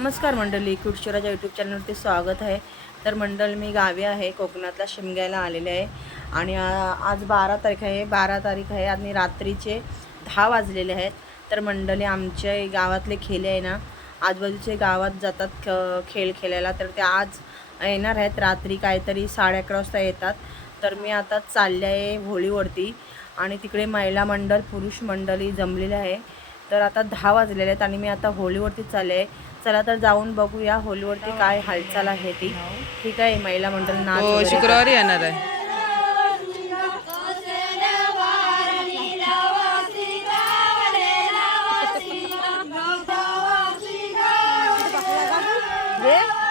नमस्कार मंडळी, कुडशिराच्या यूट्यूब चॅनलवरती स्वागत आहे। तर मंडळ मी गावी आहे, कोकणातला शिमग्याला आलेले आहे आणि आज 12 तारीख आहे। 12 तारीख आहे आणि रात्रीचे 10 वाजलेले आहेत। तर मंडळी आमच्या गावातले खेळे आहे ना, आजूबाजूचे गावात जातात खेळ खेळायला। तर ते आज येणार आहेत, रात्री काहीतरी 11:30 वाजता येतात। तर मी आता चालले आहे होळीवरती आणि तिकडे महिला मंडळ पुरुष मंडळी जमलेले आहे। तर आता 10 वाजलेले आहेत आणि मी आता होळीवरती चालले आहे। चला तर जाऊन बघूया होळीवरती काय हालचाल आहे ती। ठीक आहे, महिला मंडळ नाच शुक्रवारी येणार आहे।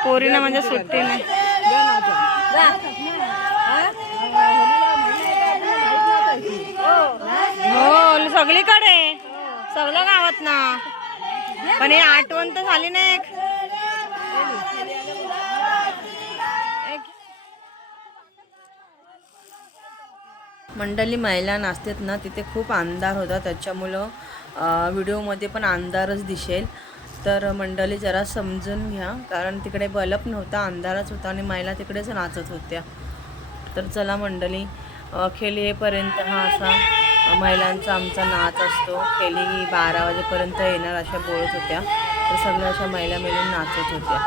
पोरीना म्हणजे सुट्टी नाही। हो, सगळीकडे सगळं गावात ना, पण हे आठवण तर झाली नाही। मंडळी महिला नाचतात ना, तिथे खूप अंधार होता, त्याच्यामुळं व्हिडिओमध्ये पण अंधारच दिसेल। तर मंडळी जरा समजून घ्या, कारण तिकडे बल्ब नव्हता, अंधारच होता आणि महिला तिकडेच नाचत होत्या। तर चला मंडळी, खेळी येईपर्यंत हा असा महिलांचा आमचा नाच असतो। खेळी 12 वाजेपर्यंत येणार अशा बोलत होत्या। तर सगळ्या अशा महिला मिळून नाचत होत्या।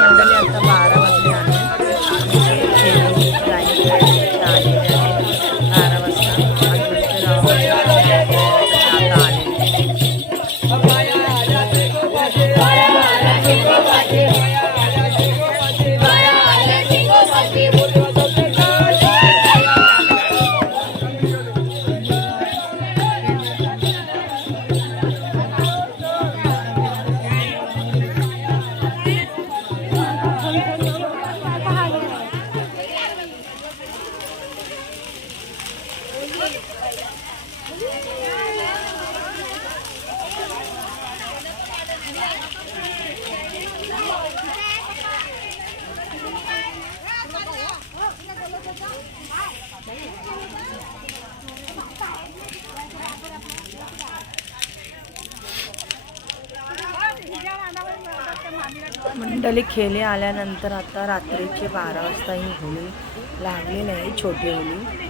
मंडळी आता 12 वाजले आहे। 12 मंडळी खेळी आल्यानंतर आता रात्रीचे 12 वाजता ही होळी लागलेली आहे, छोटी होळी।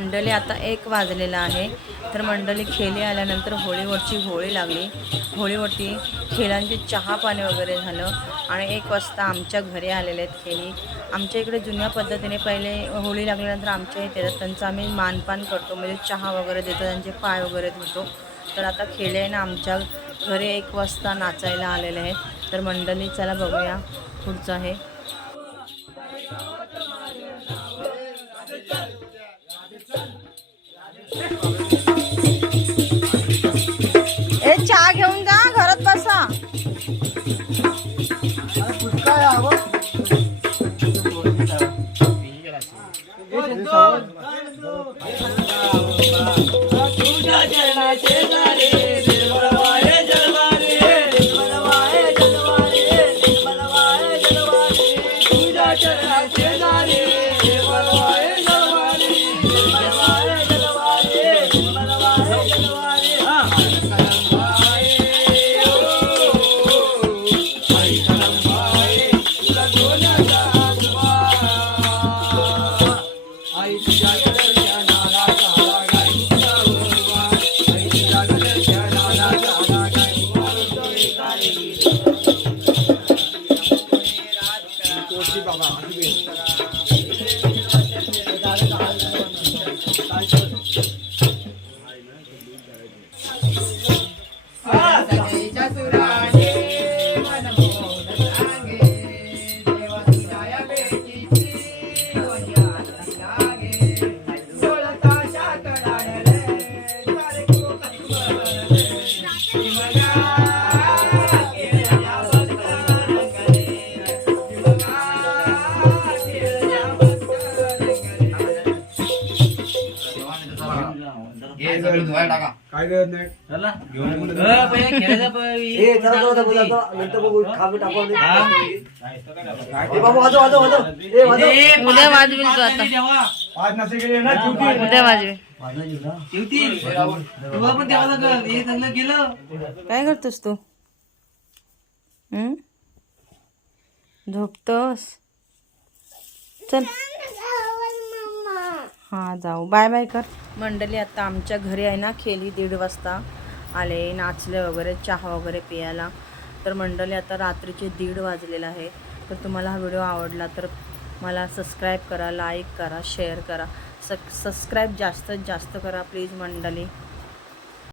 मंडळी आता 1 वाजलेला आहे। तर मंडळी खेळी आल्यानंतर होळीवरची होळी लागली। होळीवरती खेळांचे चहा पाणी वगैरे झालं आणि 1 वाजता आमच्या घरी आलेले आहेत खेळी. आमच्या इकडे जुन्या पद्धतीने पहिले होळी लागल्यानंतर आमच्या इथे येतात, त्यांचं आम्ही मानपान करतो, म्हणजे चहा वगैरे देतो, त्यांचे पाय वगैरे धुतो. तर आता खेळे आहे ना आमच्या घरी 1 वाजता नाचायला आलेले आहेत. तर मंडळी चला बघूया पुढचं आहे. ए चहा घेऊन जा, घरात बसा. काय करत नाही उद्या वाजवील तू आता, आज नसे गेले ना उद्या वाजवी. काय करतोस तू? झोपतोस? चल हां जाऊ, बाय बाय कर. मंडळी आता आमच्या घरी आहे ना खेळी 1:30 वाजता आले, नाचले वगैरे, चहा वगैरे पियाला. तर मंडळी आता रात्रीचे 1:30 वाजलेला आहे. तर तुम्हाला हा व्हिडिओ आवडला तर मला सबस्क्राईब करा, लाईक करा, शेअर करा. सबस्क्राईब जास्तीत जास्त करा प्लीज मंडळी.